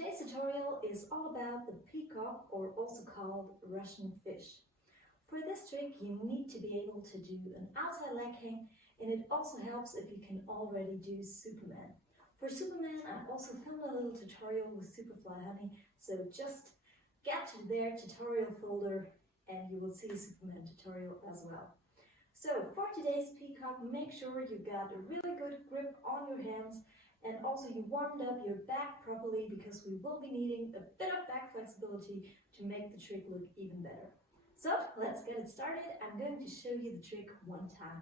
Today's tutorial is all about the peacock, or also called Russian fish. For this trick you need to be able to do an outside leg hang, and it also helps if you can already do Superman. For Superman I also filmed a little tutorial with Superfly Honey, so just get to their tutorial folder and you will see a Superman tutorial as well. So for today's peacock, make sure you got a really good grip on your hands, and also you warmed up your back properly, because we will be needing a bit of back flexibility to make the trick look even better. So let's get it started. I'm going to show you the trick one time.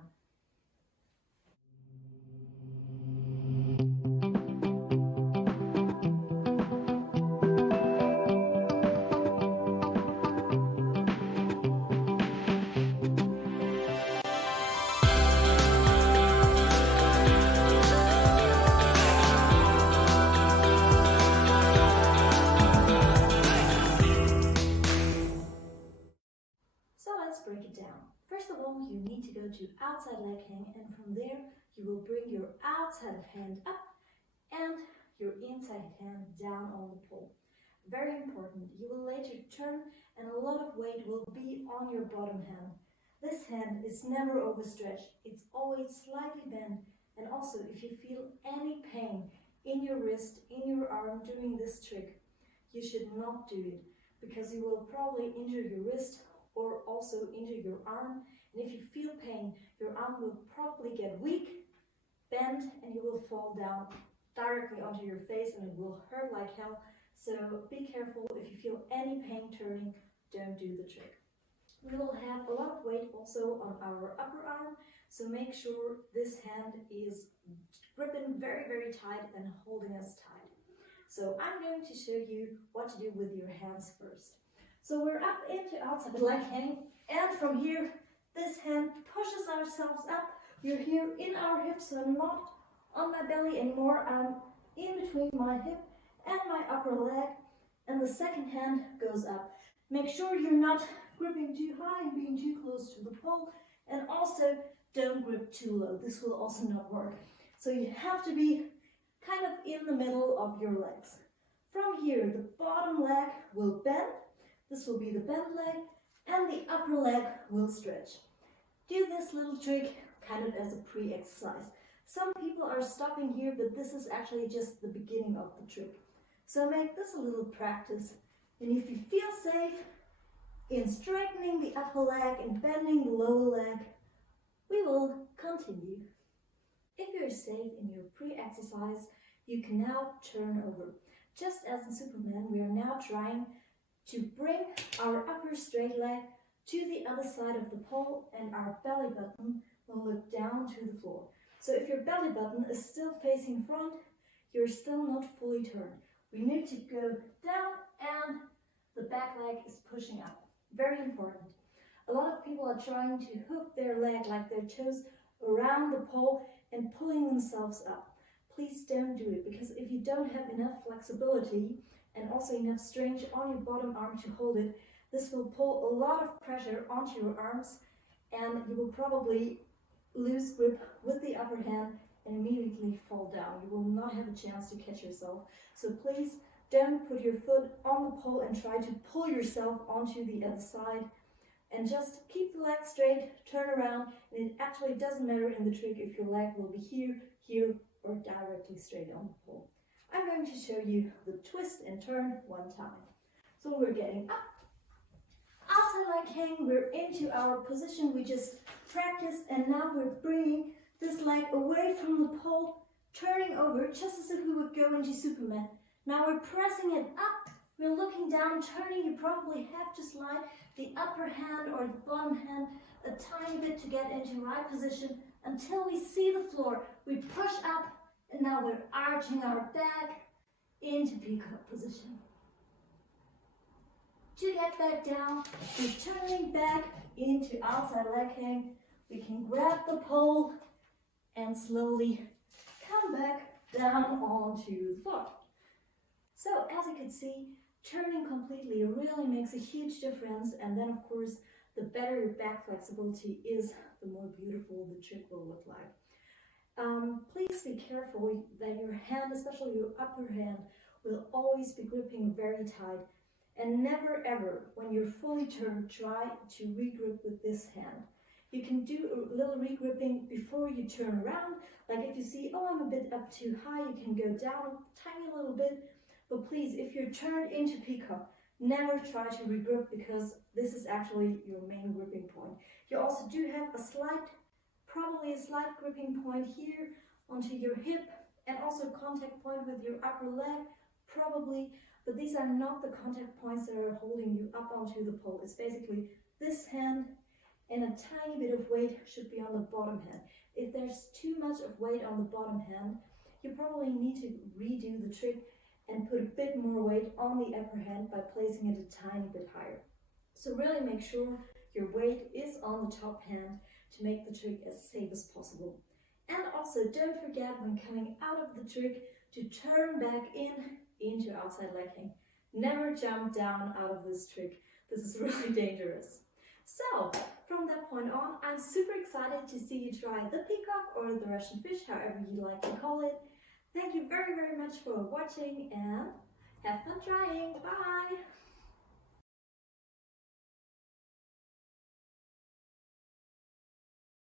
Break it down. First of all, you need to go to outside leg hang, and from there you will bring your outside hand up and your inside hand down on the pole. Very important. You will later turn and a lot of weight will be on your bottom hand. This hand is never overstretched. It's always slightly bent, and also if you feel any pain in your wrist, in your arm during this trick, you should not do it, because you will probably injure your wrist or also injure your arm, and if you feel pain, your arm will probably get weak, bend, and you will fall down directly onto your face, and it will hurt like hell. So be careful. If you feel any pain turning, don't do the trick. We will have a lot of weight also on our upper arm, so make sure this hand is gripping very, very tight and holding us tight. So I'm going to show you what to do with your hands first. So we're up into outside leg hang, and from here, this hand pushes ourselves up. We're here in our hips, so I'm not on my belly anymore. I'm in between my hip and my upper leg, and the second hand goes up. Make sure you're not gripping too high and being too close to the pole, and also don't grip too low. This will also not work. So you have to be kind of in the middle of your legs. From here, the bottom leg will bend. This will be the bent leg, and the upper leg will stretch. Do this little trick kind of as a pre-exercise. Some people are stopping here, but this is actually just the beginning of the trick. So make this a little practice, and if you feel safe in straightening the upper leg and bending the lower leg, we will continue. If you're safe in your pre-exercise, you can now turn over. Just as in Superman, we are now trying to bring our upper straight leg to the other side of the pole, and our belly button will look down to the floor. So if your belly button is still facing front, you're still not fully turned. We need to go down, and the back leg is pushing up. Very important. A lot of people are trying to hook their leg, like their toes, around the pole and pulling themselves up. Please don't do it, because if you don't have enough flexibility and also enough strength on your bottom arm to hold it, this will pull a lot of pressure onto your arms, and you will probably lose grip with the upper hand and immediately fall down. You will not have a chance to catch yourself. So please don't put your foot on the pole and try to pull yourself onto the other side, and just keep the leg straight, turn around, and it actually doesn't matter in the trick if your leg will be here, here, or directly straight on the pole. I'm going to show you the twist and turn one time. So we're getting up, outside leg hang, we're into our position we just practiced, and now we're bringing this leg away from the pole, turning over just as if we would go into Superman. Now we're pressing it up, we're looking down, turning. You probably have to slide the upper hand or the bottom hand a tiny bit to get into right position until we see the floor. We push up, and now we're arching our back into peacock position. To get back down, we're turning back into outside leg hang. We can grab the pole and slowly come back down onto the floor. So as you can see, turning completely really makes a huge difference, and then of course the better your back flexibility is, the more beautiful the trick will look like. Please be careful that your hand, especially your upper hand, will always be gripping very tight. And never ever, when you're fully turned, try to regrip with this hand. You can do a little regripping before you turn around. Like if you see, oh, I'm a bit up too high, you can go down a tiny little bit. But please, if you're turned into Peacock, never try to regrip, because this is actually your main gripping point. You also do have probably a slight gripping point here onto your hip, and also contact point with your upper leg, probably. But these are not the contact points that are holding you up onto the pole. It's basically this hand, and a tiny bit of weight should be on the bottom hand. If there's too much of weight on the bottom hand, you probably need to redo the trick and put a bit more weight on the upper hand by placing it a tiny bit higher. So really make sure your weight is on the top hand to make the trick as safe as possible. And also don't forget, when coming out of the trick, to turn back into outside leg hang. Never jump down out of this trick. This is really dangerous. So from that point on, I'm super excited to see you try the peacock or the Russian fish, however you like to call it. Thank you very, very much for watching, and have fun trying. Bye!